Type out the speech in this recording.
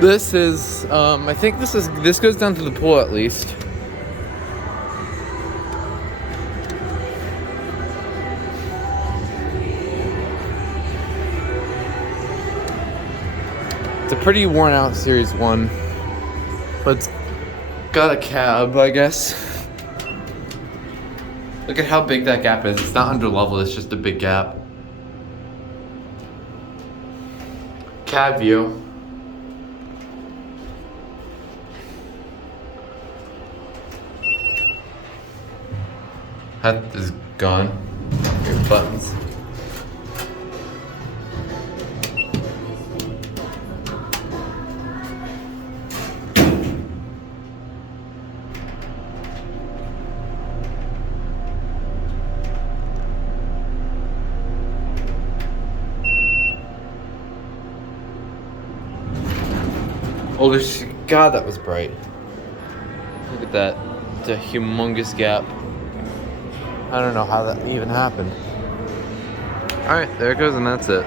This is, I think this goes down to the pool at least. It's a pretty worn out Series 1, but it's got a cab, I guess. Look at how big that gap is. It's not under level, it's just a big gap. Cab view. Hat is gone. Here, buttons. Otis, God, that was bright. Look at that. It's a humongous gap. I don't know how that even happened. Alright, there it goes, and that's it.